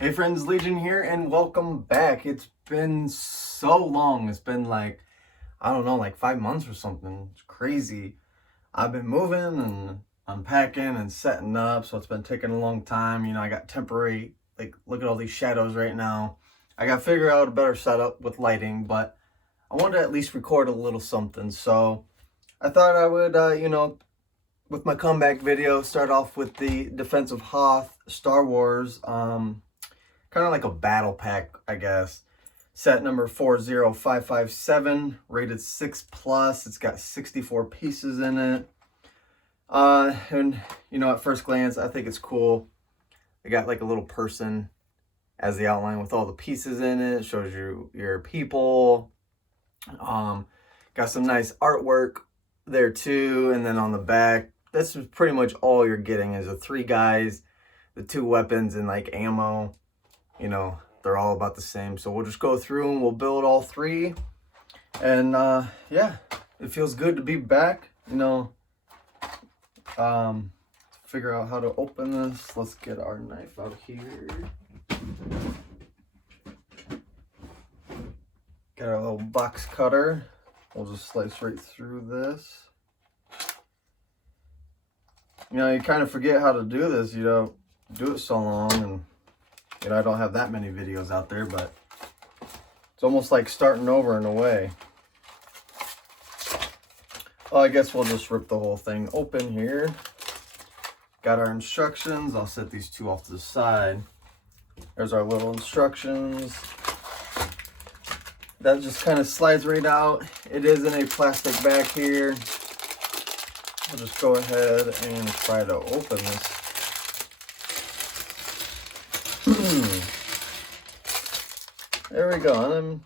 Hey friends, Legion here, and welcome back. It's been so long. It's been like, I don't know, like 5 months or something. It's crazy. I've been moving and unpacking and setting up, so it's been taking a long time. I got temporary, like, look at all these shadows right now. I got to figure out a better setup with lighting, but I wanted to at least record a little something. So I thought I would, with my comeback video, start off with the Defense of Hoth Star Wars. Kind of like a battle pack, I guess. Set number 40557, rated 6+. It's got 64 pieces in it. And at first glance, I think it's cool. They got like a little person as the outline with all the pieces in it. It shows you your people. Got some nice artwork there too. And then on the back, that's pretty much all you're getting is the 3 guys, the 2 weapons, and like ammo. They're all about the same. So we'll just go through and we'll build all 3. And yeah, it feels good to be back. Figure out how to open this. Let's get our knife out here. Got our little box cutter. We'll just slice right through this. You kind of forget how to do this. You don't do it so long, and I don't have that many videos out there, but it's almost like starting over in a way. Well, I guess we'll just rip the whole thing open here. Got our instructions. I'll set these 2 off to the side. There's our little instructions. That just kind of slides right out. It is in a plastic bag here. I'll just go ahead and try to open this. There we go. And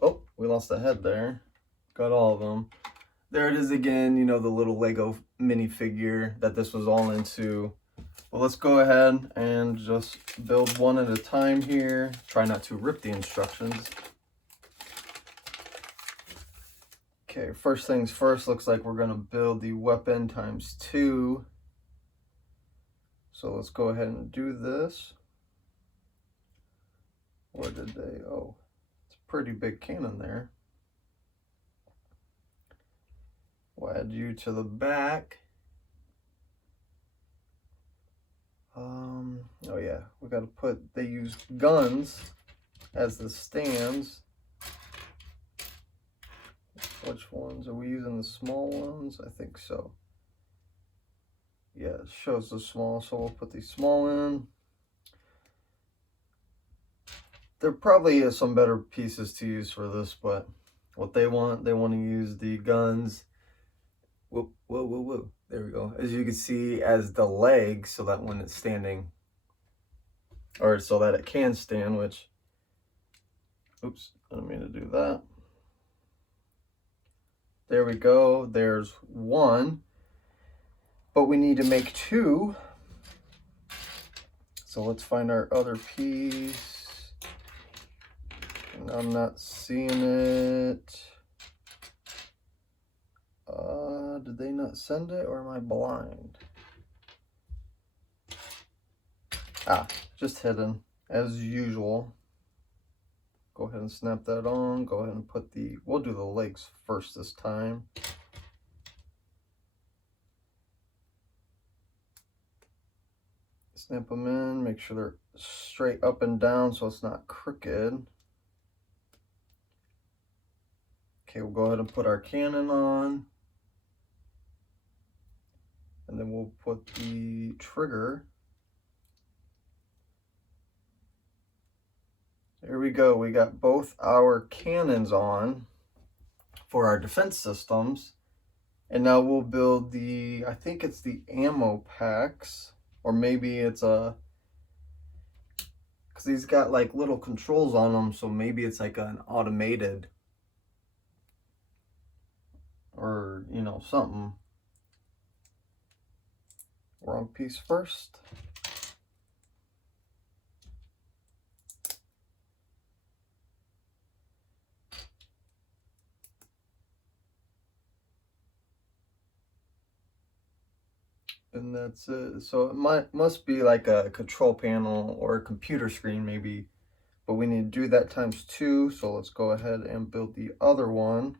oh, we lost the head there. Got all of them. There it is again, the little Lego minifigure that this was all into. Well, let's go ahead and just build one at a time here. Try not to rip the instructions. Okay, first things first, looks like we're going to build the weapon ×2. So let's go ahead and do this. Where did they? Oh, it's a pretty big cannon there. We'll add you to the back. Oh yeah, we got to put, they use guns as the stands. Which ones? Are we using the small ones? I think so. Yeah, it shows the small, so we'll put the small in. There probably is some better pieces to use for this, but what they want to use the guns. Whoa, whoa, whoa, whoa. There we go. As you can see, as the leg, so that when it's standing, or so that it can stand, which, oops, I didn't mean to do that. There we go. There's 1, but we need to make 2. So let's find our other piece. And I'm not seeing it. Did they not send it, or am I blind? Just hidden as usual. Go ahead and snap that on. Go ahead and put we'll do the legs first this time. Snap them in, make sure they're straight up and down so it's not crooked. Okay, we'll go ahead and put our cannon on. And then we'll put the trigger. There we go. We got both our cannons on for our defense systems. And now we'll build I think it's the ammo packs, or maybe it's because these got like little controls on them, so maybe it's like an automated, or something. Wrong piece first. And that's it. So it must be like a control panel or a computer screen maybe, but we need to do that times 2. So let's go ahead and build the other one.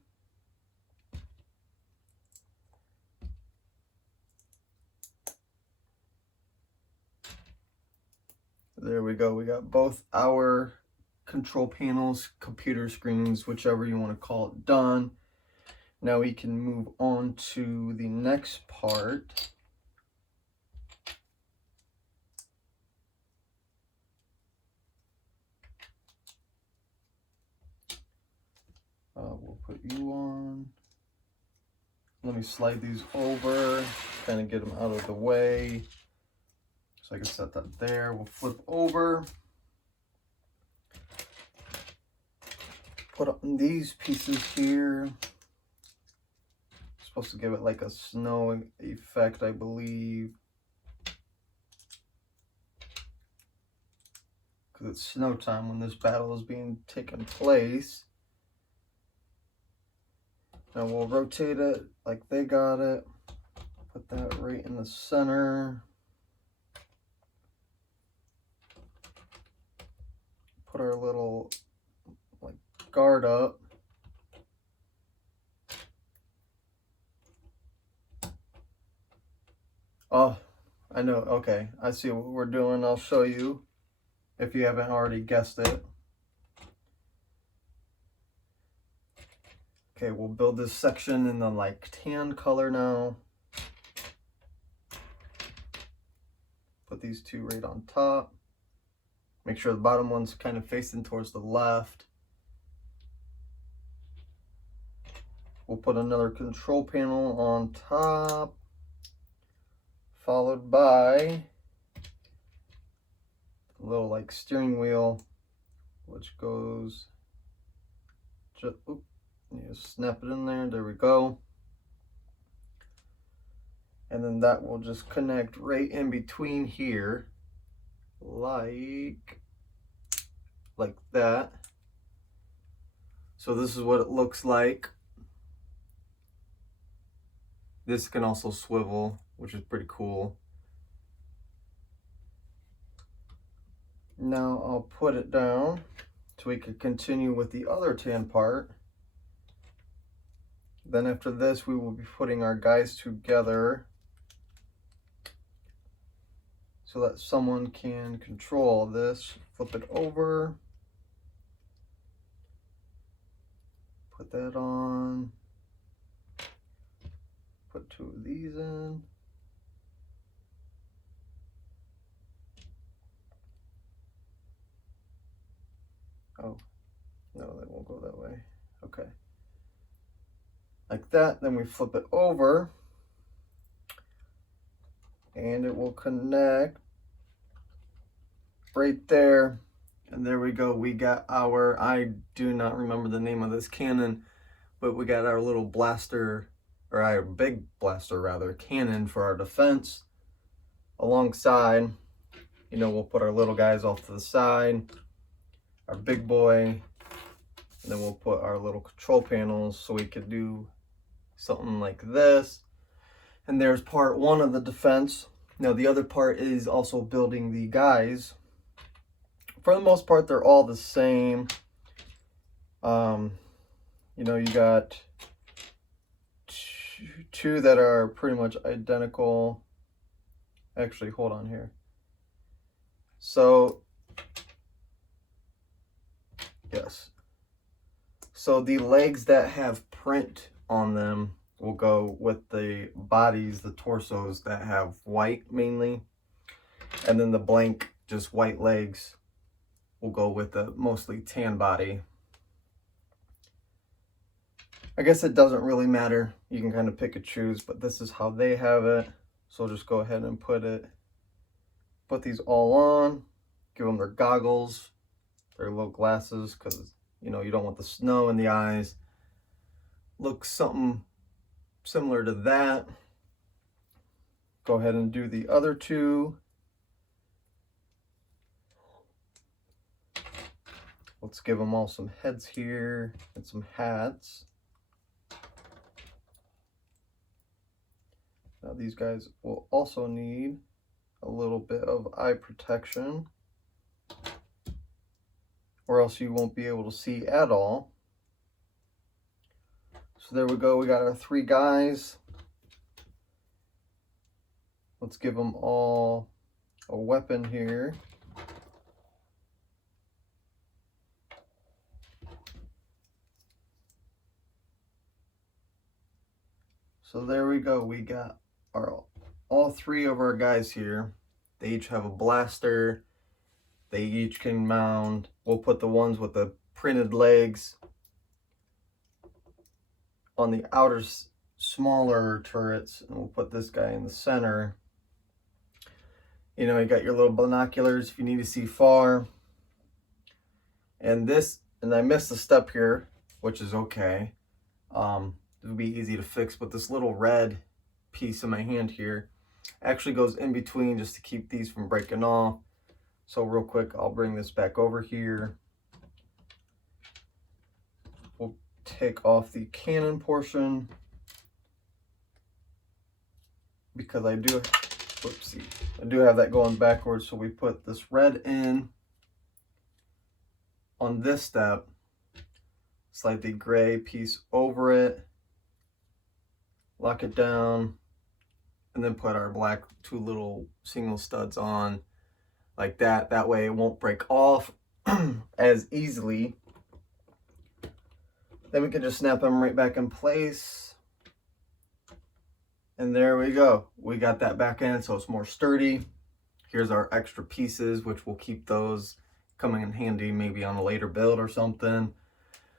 There we go. We got both our control panels, computer screens, whichever you want to call it, done. Now we can move on to the next part. We'll put you on. Let me slide these over, kind of get them out of the way. So I can set that there. We'll flip over. Put on these pieces here. Supposed to give it like a snow effect, I believe. Because it's snow time when this battle is being taken place. Now we'll rotate it like they got it. Put that right in the center. Put our little like guard up. Oh, I know. Okay, I see what we're doing. I'll show you if you haven't already guessed it. Okay, we'll build this section in the like tan color now. Put these two right on top. Make sure the bottom one's kind of facing towards the left. We'll put another control panel on top, followed by a little like steering wheel, which goes just, snap it in there. There we go. And then that will just connect right in between here, like that. So this is what it looks like. This can also swivel, which is pretty cool. Now I'll put it down so we can continue with the other tan part. Then after this, we will be putting our guys together so that someone can control this. Flip it over. Put that on. Put 2 of these in. Oh, no, that won't go that way. Okay. Like that, then we flip it over and it will connect right there. And there we go. We got our, I do not remember the name of this cannon, but we got our little blaster, or our big blaster rather, cannon for our defense. Alongside, you know, we'll put our little guys off to the side, our big boy, and then we'll put our little control panels so we could do something like this. And there's part 1 of the defense. Now the other part is also building the guys. For the most part, they're all the same. You know, you got 2 that are pretty much identical. Actually, hold on here. So, yes. So the legs that have print on them will go with the bodies, the torsos that have white mainly. And then the blank, just white legs will go with the mostly tan body. I guess it doesn't really matter. You can kind of pick and choose, but this is how they have it. So just go ahead and put these all on, give them their goggles, their little glasses, because, you know, you don't want the snow in the eyes. Look something similar to that. Go ahead and do the other 2. Let's give them all some heads here and some hats. Now these guys will also need a little bit of eye protection, or else you won't be able to see at all. So there we go, we got our 3 guys. Let's give them all a weapon here. So there we go, we got all 3 of our guys here. They each have a blaster. They each can mount. We'll put the ones with the printed legs on the outer smaller turrets, and we'll put this guy in the center. You know, you got your little binoculars if you need to see far. And I missed a step here, which is okay. It'll be easy to fix, but this little red piece in my hand here actually goes in between just to keep these from breaking off. So real quick, I'll bring this back over here. We'll take off the cannon portion because I do have that going backwards. So we put this red in on this step, slide the gray piece over it, lock it down, and then put our black 2 little single studs on like that. That way it won't break off as easily. Then we can just snap them right back in place. And there we go. We got that back in so it's more sturdy. Here's our extra pieces, which we'll keep those coming in handy maybe on a later build or something.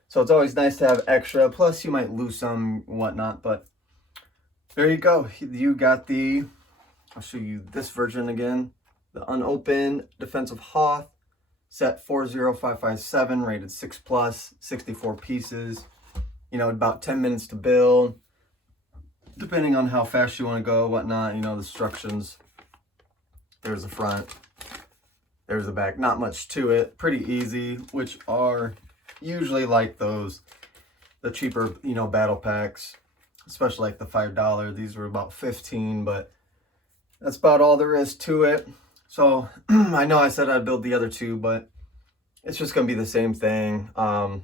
So it's always nice to have extra. Plus you might lose some, whatnot, but there you go. You got I'll show you this version again. The unopened defensive Hoth, set 40557, rated 6+, 64 pieces. You know, about 10 minutes to build, depending on how fast you want to go, whatnot. You know, the instructions. There's the front. There's the back. Not much to it. Pretty easy, which are usually like the cheaper, you know, battle packs, especially like the $5. These were about 15, but that's about all there is to it. So I know I said I'd build the other 2, but it's just going to be the same thing. I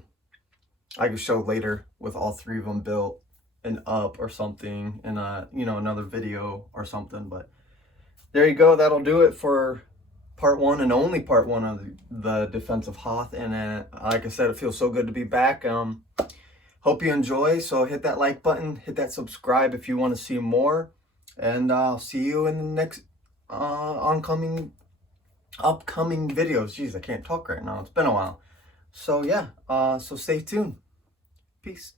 can show later with all 3 of them built and up or something in you know, another video or something. But there you go. That'll do it for part 1 and only part 1 of the defensive Hoth. And like I said, it feels so good to be back. Hope you enjoy. So hit that like button, hit that subscribe if you want to see more, and I'll see you in the next upcoming videos. Jeez, I can't talk right now. It's been a while. So yeah, so stay tuned. Peace.